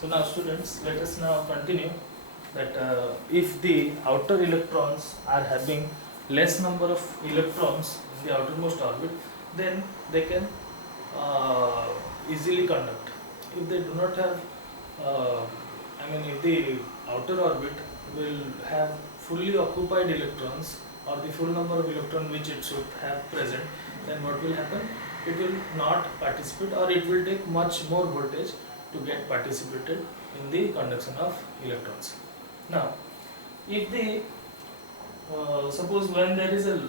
So now students, let us now continue that if the outer electrons are having less number of electrons in the outermost orbit, then they can easily conduct. If they do not have, if the outer orbit will have fully occupied electrons or the full number of electrons which it should have present, then what will happen? It will not participate, or it will take much more voltage to get participated in the conduction of electrons. Now, if the suppose when there is a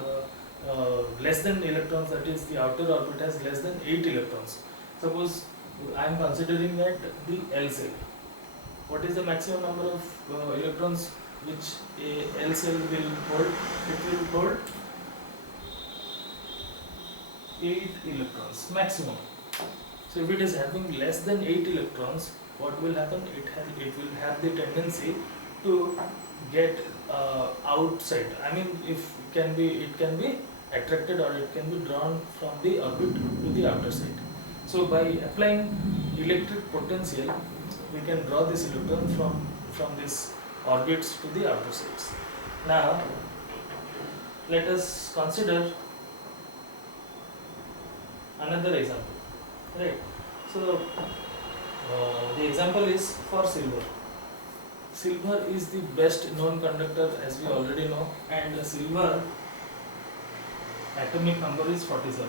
less than electrons, that is the outer orbit has less than 8 electrons. Suppose I am considering that the L cell. What is the maximum number of electrons which a L cell will hold? It will hold 8 electrons maximum. So if it is having less than 8 electrons, what will happen? It will have the tendency to get outside. It can be attracted, or it can be drawn from the orbit to the outer side. So by applying electric potential, we can draw this electron from this orbits to the outer sides. Now let us consider another example, right? So the example is for silver. Silver is the best known conductor, as we already know, and the silver atomic number is 47.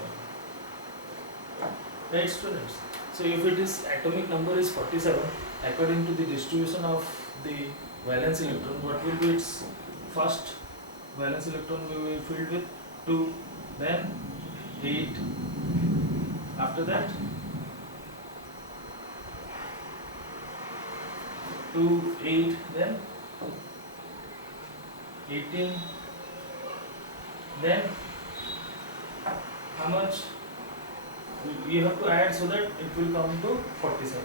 Right, students? So if it is atomic number is 47, according to the distribution of the valence electron, what will be its first valence electron will be filled with 2, then 8, after that 2, 8, then 18, then how much? You have to add so that it will come to 47.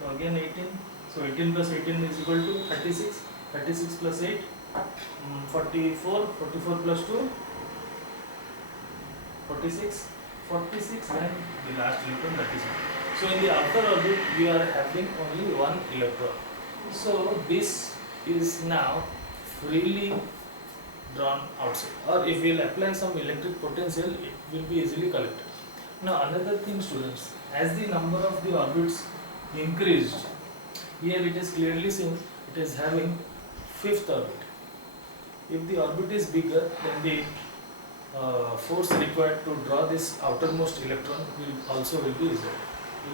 So again 18. So 18 plus 18 is equal to 36. 36 plus 8, 44. 44 plus 2, 46. 46, then the last electron, that is 1. So in the outer orbit we are having only one electron. So this is now freely drawn outside, or if we will apply some electric potential, it will be easily collected. Now another thing, students, as the number of the orbits increased, here it is clearly seen it is having fifth orbit. If the orbit is bigger, then the force required to draw this outermost electron will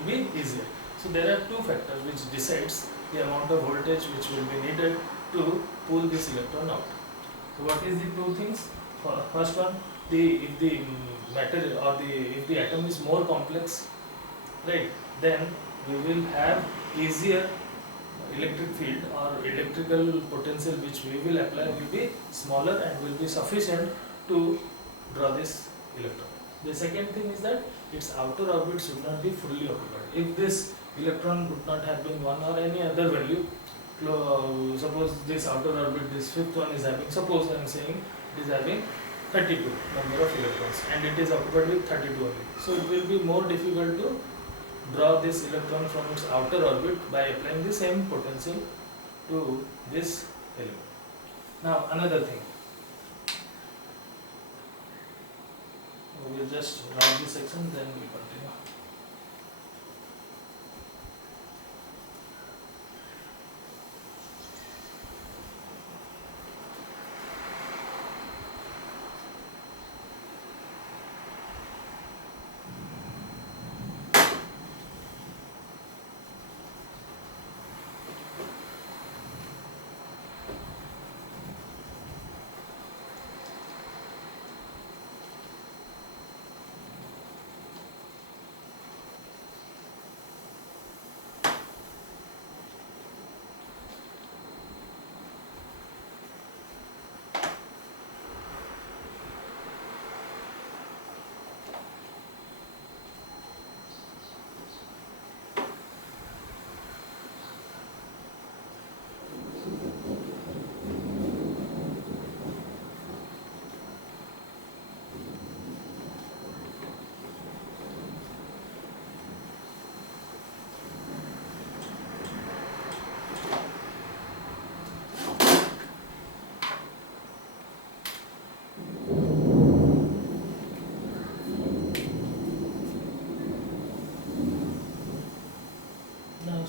be easier. So there are two factors which decides the amount of voltage which will be needed to pull this electron out. So what is the two things? First one, if the matter or if the atom is more complex, right, then we will have easier electric field, or electrical potential which we will apply will be smaller and will be sufficient to draw this electron. The second thing is that its outer orbit should not be fully occupied. If this electron would not have been 1 or any other value, suppose this outer orbit, this fifth one is having, suppose I am saying it is having 32 number of electrons and it is occupied with 32 only. So it will be more difficult to draw this electron from its outer orbit by applying the same potential to this element. Now another thing, we will just drop this section, then we continue.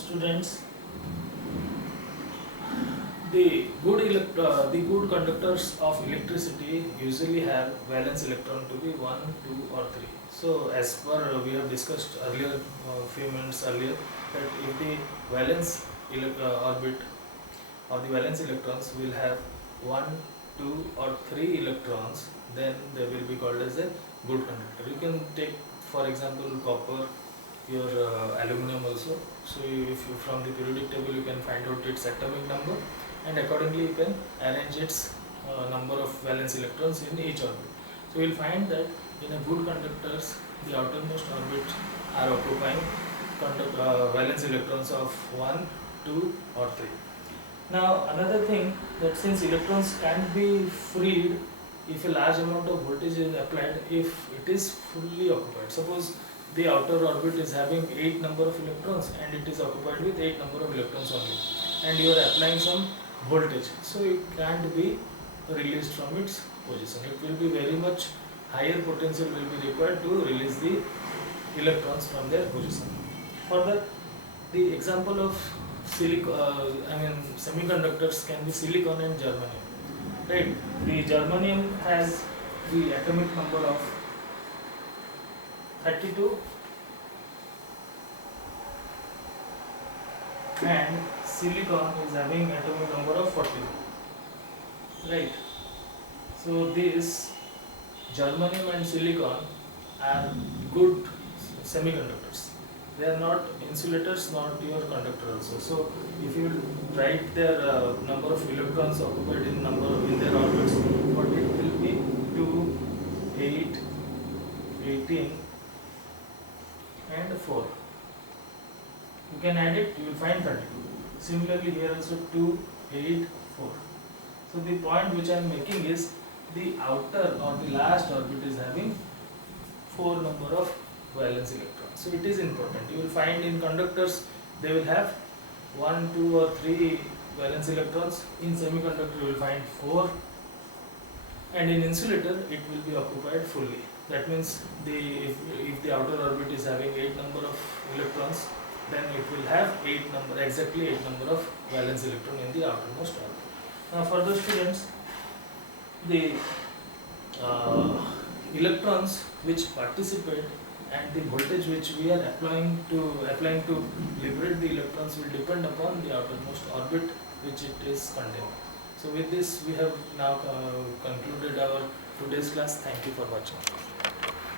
students, the good conductors of electricity usually have valence electron to be 1, 2 or 3. So as per we have discussed earlier, few minutes earlier, that if the valence orbit or the valence electrons will have 1, 2 or 3 electrons, then they will be called as a good conductor. You can take for example copper, your aluminum also. So if you, from the periodic table you can find out its atomic number, and accordingly you can arrange its number of valence electrons in each orbit. So you will find that in a good conductors, the outermost orbit are occupying valence electrons of 1, 2 or 3. Now another thing, that since electrons can't be freed if a large amount of voltage is applied, if it is fully occupied. Suppose the outer orbit is having 8 number of electrons and it is occupied with 8 number of electrons only, and you are applying some voltage, so it can't be released from its position. It will be very much higher potential will be required to release the electrons from their position. Further, the example of semiconductors can be silicon and germanium. Right? The germanium has the atomic number of 32 and silicon is having atomic number of 42. Right? So this germanium and silicon are good semiconductors. They are not insulators, not your conductor also. So if you write their number of electrons occupied in their orbits, what it will be 2, 8, 18 and 4. You can add it, you will find 32. Similarly here also 2, 8, 4. So the point which I am making is the outer or the last orbit is having 4 number of valence electrons. So it is important. You will find in conductors they will have 1, 2 or 3 valence electrons. In semiconductor you will find 4, and in insulator it will be occupied fully. That means if the outer orbit is having 8 number of electrons, then it will have exactly 8 number of valence electron in the outermost orbit. Now further students, the electrons which participate and the voltage which we are applying to liberate the electrons will depend upon the outermost orbit which it is containing. So with this we have now concluded our today's class. Thank you for watching.